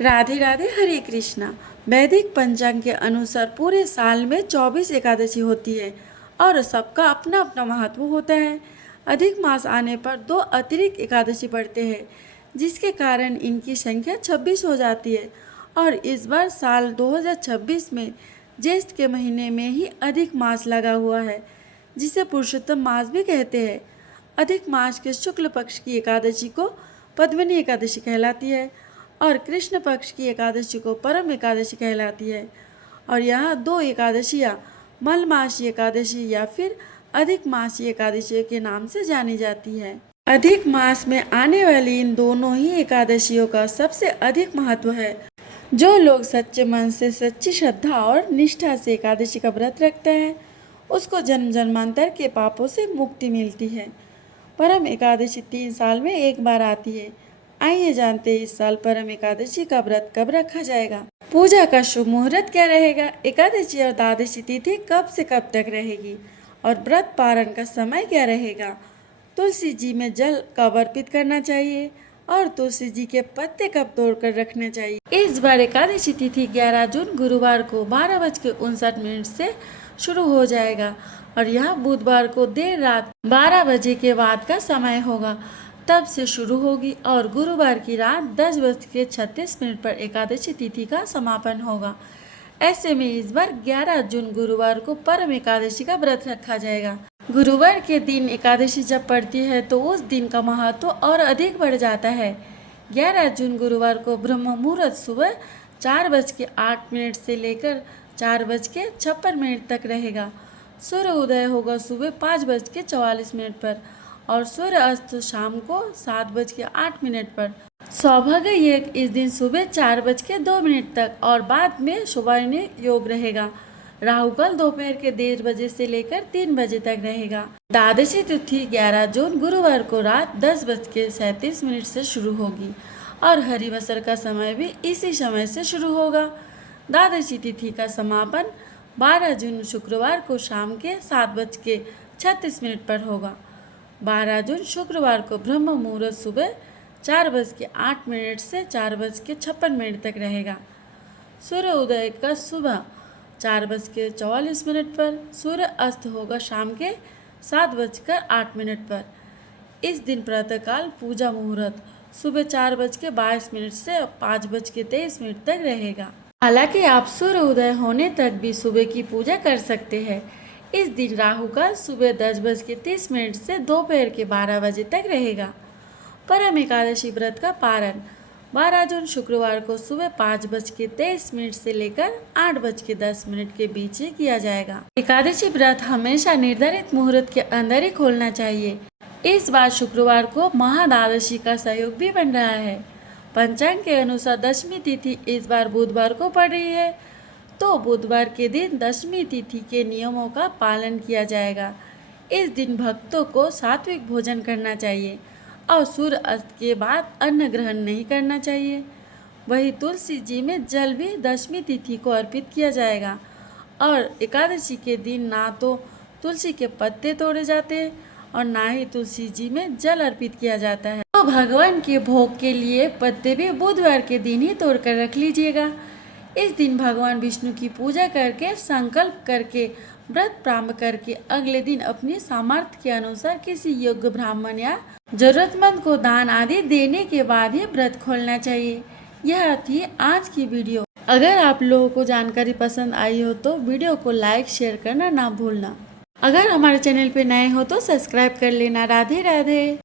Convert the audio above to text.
राधे राधे, हरे कृष्णा। वैदिक पंचांग के अनुसार पूरे साल में 24 एकादशी होती है और सबका अपना अपना महत्व होता है। अधिक मास आने पर 2 अतिरिक्त एकादशी पड़ते हैं, जिसके कारण इनकी संख्या 26 हो जाती है। और इस बार साल 2026 में ज्येष्ठ के महीने में ही अधिक मास लगा हुआ है, जिसे पुरुषोत्तम मास भी कहते हैं। अधिक मास के शुक्ल पक्ष की एकादशी को पद्मिनी एकादशी कहलाती है और कृष्ण पक्ष की एकादशी को परम एकादशी कहलाती है। और यह 2 एकादशियाँ मलमासी एकादशी या फिर अधिक मासी एकादशी के नाम से जानी जाती है। अधिक मास में आने वाली इन दोनों ही एकादशियों का सबसे अधिक महत्व है। जो लोग सच्चे मन से, सच्ची श्रद्धा और निष्ठा से एकादशी का व्रत रखते हैं, उसको जन्म जन्मांतर के पापों से मुक्ति मिलती है। परम एकादशी 3 साल में एक बार आती है। आइए जानते हैं इस साल परम एकादशी का व्रत कब रखा जाएगा। पूजा का शुभ मुहूर्त क्या रहेगा, एकादशी और द्वादशी तिथि कब से कब तक रहेगी और व्रत पारण का समय क्या रहेगा। तुलसी जी में जल कब अर्पित करना चाहिए और तुलसी जी के पत्ते कब तोड़कर रखने चाहिए। इस बार एकादशी तिथि 11 जून गुरुवार को 12:59 से शुरू हो जाएगा और यह बुधवार को देर रात 12 बजे के बाद का समय होगा, तब से शुरू होगी और गुरुवार की रात 10:36 पर एकादशी तिथि का समापन होगा। ऐसे में इस बार 11 जून गुरुवार को परम एकादशी का व्रत रखा जाएगा। गुरुवार के दिन एकादशी जब पड़ती है तो उस दिन का महत्व और अधिक बढ़ जाता है। 11 जून गुरुवार को ब्रह्म मुहूर्त सुबह 4:08 से लेकर 4:56 तक रहेगा। सूर्य उदय होगा सुबह 5:44 पर और सूर्य अस्त शाम को 7:08 पर। सौभाग्य योग इस दिन सुबह 4:02 तक और बाद में शुभान्य योग रहेगा। राहु काल दोपहर के 1:30 बजे से लेकर 3 बजे तक रहेगा। द्वादशी तिथि 11 जून गुरुवार को रात 10:37 से शुरू होगी और हरिवसर का समय भी इसी समय से शुरू होगा। द्वादशी तिथि का समापन 12 जून शुक्रवार को शाम के 7:36 पर होगा। 12 जून शुक्रवार को ब्रह्म मुहूर्त सुबह 4:08 से 4:56 तक रहेगा। सूर्य उदय का सुबह 4:44 पर, सूर्य अस्त होगा शाम के 7:08 पर। इस दिन प्रातःकाल पूजा मुहूर्त सुबह 4:22 से 5:23 तक रहेगा। हालांकि आप सूर्य उदय होने तक भी सुबह की पूजा कर सकते हैं। इस दिन राहु काल सुबह 10:30 से दोपहर के 12 बजे तक रहेगा। परम एकादशी व्रत का पारण 12 जून शुक्रवार को सुबह 5:23 से लेकर 8:10 के बीच ही किया जाएगा। एकादशी व्रत हमेशा निर्धारित मुहूर्त के अंदर ही खोलना चाहिए। इस बार शुक्रवार को महाद्वादशी का सहयोग भी बन रहा है। पंचांग के अनुसार दशमी तिथि इस बार बुधवार को पड़ रही है, तो बुधवार के दिन दशमी तिथि के नियमों का पालन किया जाएगा। इस दिन भक्तों को सात्विक भोजन करना चाहिए और सूर्य अस्त के बाद अन्न ग्रहण नहीं करना चाहिए। वही तुलसी जी में जल भी दशमी तिथि को अर्पित किया जाएगा और एकादशी के दिन ना तो तुलसी के पत्ते तोड़े जाते हैं और ना ही तुलसी जी में जल अर्पित किया जाता है। तो भगवान के भोग के लिए पत्ते भी बुधवार के दिन ही तोड़कर रख लीजिएगा। इस दिन भगवान विष्णु की पूजा करके संकल्प करके व्रत प्रारंभ करके अगले दिन अपनी सामर्थ्य के अनुसार किसी योग्य ब्राह्मण या जरूरतमंद को दान आदि देने के बाद ही व्रत खोलना चाहिए। यह थी आज की वीडियो। अगर आप लोगों को जानकारी पसंद आई हो तो वीडियो को लाइक शेयर करना ना भूलना। अगर हमारे चैनल पे नए हो तो सब्सक्राइब कर लेना। राधे राधे।